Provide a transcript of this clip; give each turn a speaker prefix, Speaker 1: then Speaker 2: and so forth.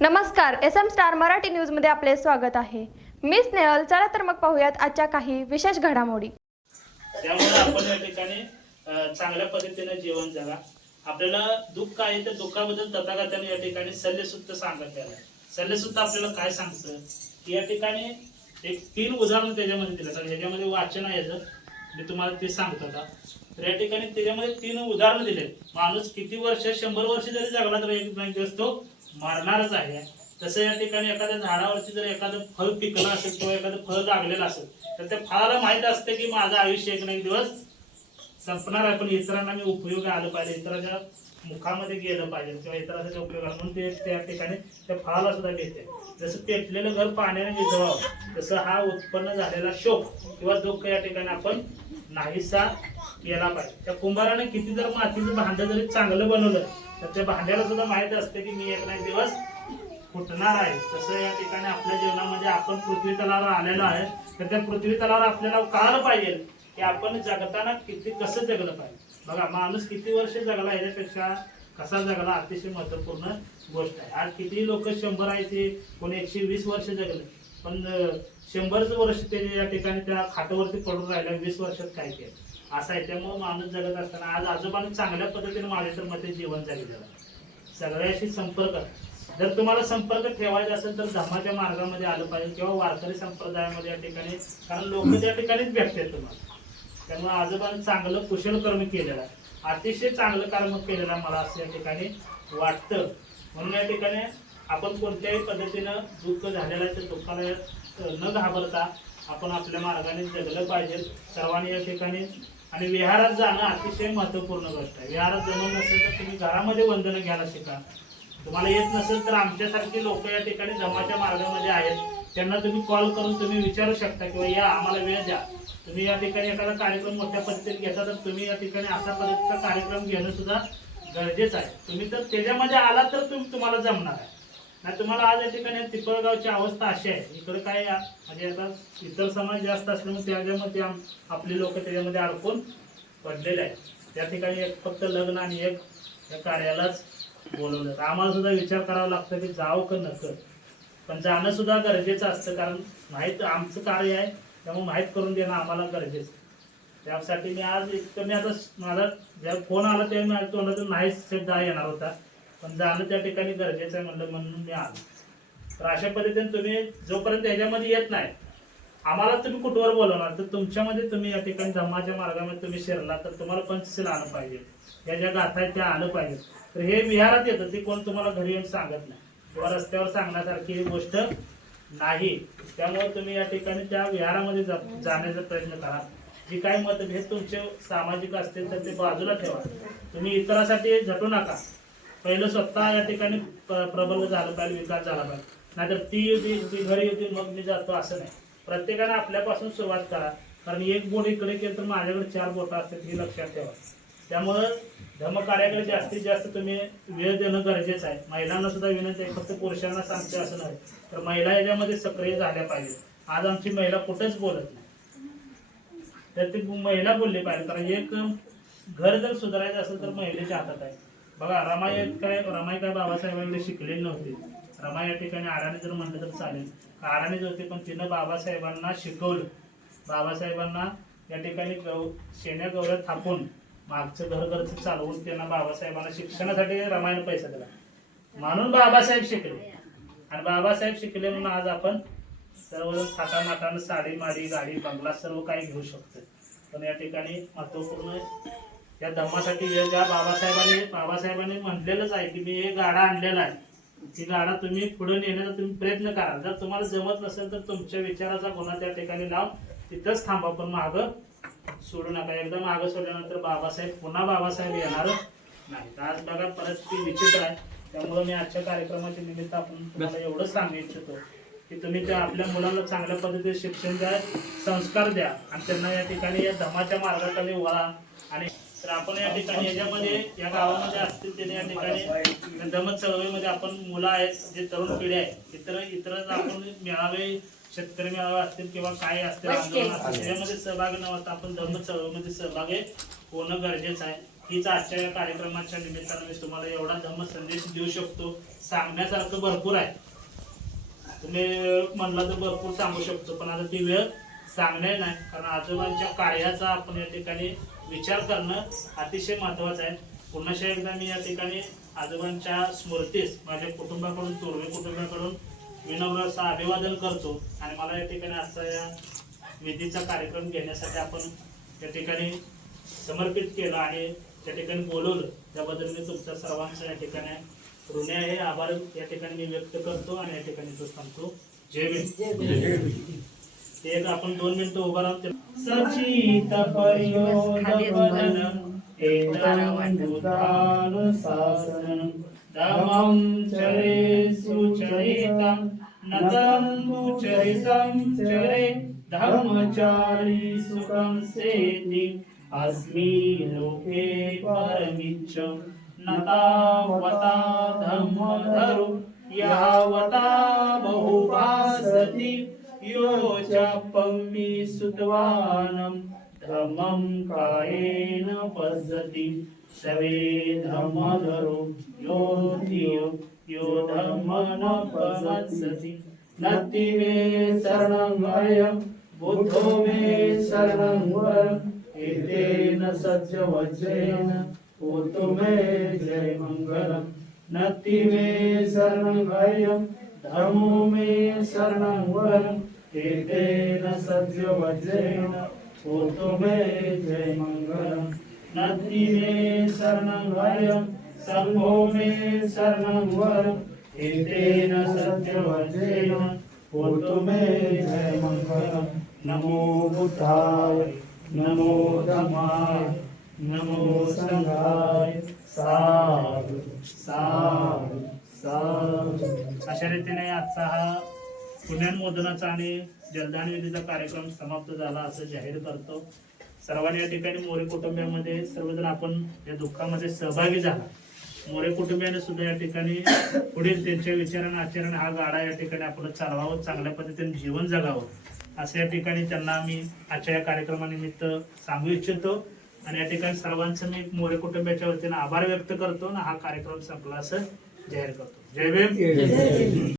Speaker 1: नमस्कार S M star Marathi न्यूजमध्ये आपले स्वागत आहे. मी स्नेहल चला तर मग पाहूयात आजच्या काही विशेष घडामोडी.
Speaker 2: त्यामुळे आपण या ठिकाणी चांगल्या पद्धतीने जीवन जगा आपल्याला दुःख आहे तर दुःखाबद्दल तथागताने या ठिकाणी सल्लेसुद्धा सांगत सल्ले सल्लेसुद्धा आपल्याला काय सांगतं? की या ठिकाणी एक तीन उदाहरण त्याच्यामध्ये दिलं. तर ह्याच्यामध्ये वाचन आहे याचं. मी तुम्हाला ते सांगतो आता. तर या ठिकाणी त्याच्यामध्ये तीन उदाहरण दिले माणूस किती वर्ष शंभर वर्ष जरी जगला तर एक एक दिवस तो मरणारच आहे. तसं या ठिकाणी एखाद्या झाडावरती जर एखादं फळ पिकलं असेल किंवा एखादं फळ लागलेलं असेल तर त्या फळाला माहीत असतं की माझं आयुष्य एक ना एक दिवस संपणार आहे. पण इतरांना मी उपयोग आलं पाहिजे. इतरांच्या मुखामध्ये गेलं पाहिजे किंवा इतरांसाठी उपयोग आला म्हणून ते त्या ठिकाणी त्या फळाला सुद्धा घेते. जसं पेटलेलं घर पाण्याने विझवावं तसं हा उत्पन्न झालेला शोक किंवा दुःख या ठिकाणी आपण नाहीसा केला पाहिजे. त्या कुंभाराने किती जर मातीचं भांडं जरी चांगलं बनवलं तर त्या भांड्याला सुद्धा माहीत असते की मी एक ना एक दिवस फुटणार आहे. तसं या ठिकाणी आपल्या जीवनामध्ये आपण पृथ्वी तलावर आलेलो आहे. तर त्या पृथ्वी तलावर आपल्याला कळालं पाहिजे की आपण जगताना किती कसं जगलं पाहिजे. बघा माणूस किती वर्ष जगला याच्यापेक्षा कसा जगला अतिशय महत्त्वपूर्ण गोष्ट आहे. आज किती लोक शंभर आहे ते कोणी एकशे वीस वर्ष जगले पण शंभरच वर्ष ते या ठिकाणी त्या खाटावरती पडून राहिल्या वीस वर्षात काय केलं? असं आहे. त्यामुळं माणूस जगत असताना आज आजोबांनी चांगल्या पद्धतीने माझे तर मते जीवन जगलेलं सगळ्याशी संपर्क. जर तुम्हाला संपर्क ठेवायचा असेल तर धर्माच्या मार्गामध्ये आलं पाहिजे किंवा वारकरी संप्रदायामध्ये या ठिकाणी कारण लोक त्या ठिकाणीच भेटतात तुम्हाला. त्यामुळे आजोबांनी चांगलं कुशल कर्म केलेलं आहे. अतिशय चांगलं कर्म केलेलं आहे मला असं या ठिकाणी वाटतं. म्हणून या ठिकाणी आपण कोणत्याही पद्धतीनं दुःख झालेलं आहे त्या दुःखाला न घाबरता आपण आपल्या मार्गाने जगलं पाहिजे. सर्वांनी या ठिकाणी आणि विहारात जाणं अतिशय महत्त्वपूर्ण गोष्ट आहे. विहारात जमत नसेल तर तुम्ही घरामध्ये वंदनं घ्यायला शिका. तुम्हाला येत नसेल तर आमच्यासारखी लोक या ठिकाणी जमाच्या मार्गामध्ये आहेत. त्यांना तुम्ही कॉल करून तुम्ही विचारू शकता किंवा या आम्हाला वेळ द्या. तुम्ही या ठिकाणी एखादा कार्यक्रम मोठ्या पद्धतीत घेता तर तुम्ही या ठिकाणी अशा पद्धतीचा कार्यक्रम घेणं सुद्धा गरजेचं आहे. तुम्ही तर त्याच्यामध्ये आला तर तुम्ही तुम्हाला जमणार आहे. नाही तुम्हाला आज या ठिकाणी पिपळगावची अवस्था अशी आहे. इकडं काय म्हणजे आता इतर समाज जास्त असल्यामुळे त्याच्यामध्ये आम- आपली लोक त्याच्यामध्ये अडकून पडलेले आहेत. त्या ठिकाणी एक फक्त लग्न आणि एक या कार्यालाच बोलवलं. तर आम्हाला सुद्धा विचार करावा लागतो की जावं का नकं. पण जाणं सुद्धा गरजेचं असतं कारण माहीत आमचं कार्य आहे त्यामुळे माहीत करून देणं आम्हाला गरजेचं त्यासाठी मी आज इतकं मी आता माझा जेव्हा फोन आला तेव्हा मी आज तोंडातून नाहीच शब्द येणार होता. पण जाणं त्या ठिकाणी गरजेचं आहे म्हणलं म्हणून मी आलो. तर अशा पद्धतीने तुम्ही जोपर्यंत ह्याच्यामध्ये येत नाही आम्हाला तुम्ही कुठवर बोलवणार? तर तुमच्यामध्ये तुम्ही या ठिकाणी धम्माच्या मार्गामध्ये तुम्ही शिरला तर तुम्हाला पंचशील आलं पाहिजे. या ज्या गाथा आहेत त्या आलं पाहिजे. तर हे विहारात येतं ते कोण तुम्हाला घरी येऊन सांगत नाही. किंवा रस्त्यावर सांगण्यासारखी ही गोष्ट नाही. त्यामुळे तुम्ही या ठिकाणी त्या विहारामध्ये जा जाण्याचा प्रयत्न करा. जी काही मतभेद तुमचे सामाजिक असतील तर ते बाजूला ठेवा. तुम्ही इतरासाठी झटू नका. पहिलं स्वतः या ठिकाणी प्रबल झालं पाहिजे विकास झाला पाहिजे. नाहीतर ती येते ती घरी येते मग मी जातो असं नाही. प्रत्येकाने आपल्यापासून सुरुवात करा. कारण एक बोट इकडे केलं तर माझ्याकडे चार बोटं असतात ही लक्षात ठेवा. त्यामुळं धर्मकार्याकडे जास्तीत जास्त तुम्ही वेळ देणं गरजेचं आहे. महिलांना सुद्धा विनंती आहे फक्त पुरुषांना सांगते असं नाही. तर महिला याच्यामध्ये सक्रिय झाल्या पाहिजेत. आज आमची महिला कुठेच बोलत नाही. तर ती महिला बोलली पाहिजे. कारण एक घर जर सुधारायचं असेल तर महिलेच्या हातात आहे. बघा रमायत काय रमाई काय बाबासाहेबांकडे शिकलेली नव्हती. रमा या ठिकाणी आडाने जर म्हणलं तर चालेल. आडानेच होते पण तिनं बाबासाहेबांना शिकवलं. बाबासाहेबांना या ठिकाणी गौ शेण्या गौऱ्या थापून मागचं घर घरचं चालवून त्यांना बाबासाहेबांना शिक्षणासाठी रमायला पैसा दिला. म्हणून बाबासाहेब शिकले. आणि बाबासाहेब शिकले म्हणून आज आपण सर्व थाटामाटानं साडी माडी गाडी बंगला सर्व काही घेऊ शकतो पण या ठिकाणी महत्त्वपूर्ण या धम्मासाठी हे ज्या बाबासाहेबांनी बाबासाहेबांनी म्हटलेलंच आहे की मी हे गाडा आणलेला आहे. ती गाडा तुम्ही पुढे नेण्याचा तुम्ही प्रयत्न करा. जर तुम्हाला जमत नसेल तर तुमच्या विचाराचा गुन्हा त्या ठिकाणी लावून तिथंच थांबा. पण मागं सोडू नका. एकदम मागं सोडल्यानंतर बाबासाहेब पुन्हा बाबासाहेब येणार नाही तर आज बघा परिस्थिती विचित्र आहे. त्यामुळे मी आजच्या कार्यक्रमाच्या निमित्त आपण तुम्हाला एवढंच सांगू इच्छितो की तुम्ही त्या आपल्या मुलांना चांगल्या पद्धतीने शिक्षण द्या संस्कार द्या आणि त्यांना या ठिकाणी या धमाच्या मार्गाखाली वळा आणि तर आपण या ठिकाणी याच्यामध्ये या गावामध्ये असतील त्याने या ठिकाणी. धमत चळवळीमध्ये आपण मुलं आहेत जे तरुण पिढी आहे इतर इतर आपण मेळावे शेतकरी मेळावे असतील किंवा काय असतील आंदोलन असतील त्याच्यामध्ये सहभागी न होता आपण धर्म चळवळीमध्ये सहभागी होणं गरजेचं आहे. हीच आजच्या या कार्यक्रमाच्या निमित्तानं मी तुम्हाला एवढा धम्म संदेश देऊ शकतो. सांगण्यासारखं भरपूर आहे. तुम्ही म्हणला तर भरपूर सांगू शकतो पण आता ती वेळ सांगणे नाही कारण आजोबांच्या कार्याचा आपण या ठिकाणी विचार करणं अतिशय महत्वाचं आहे. पुन्हा एकदा मी या ठिकाणी आजोबांच्या स्मृतीस माझ्या कुटुंबाकडून तोरवे कुटुंबाकडून विनम्र असं अभिवादन करतो. आणि मला या ठिकाणी आजचा या विधीचा कार्यक्रम घेण्यासाठी आपण या ठिकाणी समर्पित केलं आणि त्या ठिकाणी बोलवलं. त्याबद्दल मी तुमच्या सर्वांचं या ठिकाणी ऋणी आहे. आभार या ठिकाणी मी व्यक्त करतो आणि या ठिकाणी तो सांगतो जय भीम. ते आपण दोन मिनिटं उभा राहतो सचित परियोगपदनं एतदुदानुशासनं धम्मं चरे सुचरितं नतन्दुचरितं चरे धर्मचारी सुखं सेति अस्मि लोके परमिच्छ। नतावता धम्मधरु यावता बहुभासति। योचापं चापम्मि सुतवानं धमं कायेन पश्यति सवे धमधरो यो धियो यो धम न प्रमत्सति नति मे शरणं वयं बुद्धो मे शरणं वरम् एतेन सत्यवज्रेण पूर्तु मे जय मङ्गलम्। नति मे शरणं वयं धर्मो मे शरणं वरम् एतेन सत्यवज्रेण होतो मे जय मङ्गलम् नत्ति मे शरणं वय शम्भो मे शरणं वरम् एतेन सत्यवज्रेण होतो मे जय मङ्गलम् नमो बुद्धाय नमो धमाय नमो संघाय। साधु साधु साधु। अशा रीतीने आजचा हा पुण्यनमोदनाचा आणि जलदान विधीचा कार्यक्रम समाप्त झाला असं जाहीर करतो. सर्वांनी या ठिकाणी मोरे कुटुंबियामध्ये सर्वजण आपण या दुःखामध्ये सहभागी झाला. मोरे कुटुंबियाने सुद्धा या ठिकाणी पुढील त्यांच्या विचारानं आचरण हा गाडा या ठिकाणी आपण चालवावं चांगल्या पद्धतीने जीवन जगावं असं या ठिकाणी त्यांना आम्ही आजच्या या कार्यक्रमानिमित्त सांगू इच्छितो. आणि या ठिकाणी सर्वांचं मी मोरे कुटुंबियाच्या वतीने आभार व्यक्त करतो आणि हा कार्यक्रम संपला असं जाहीर करतो. जय भीम.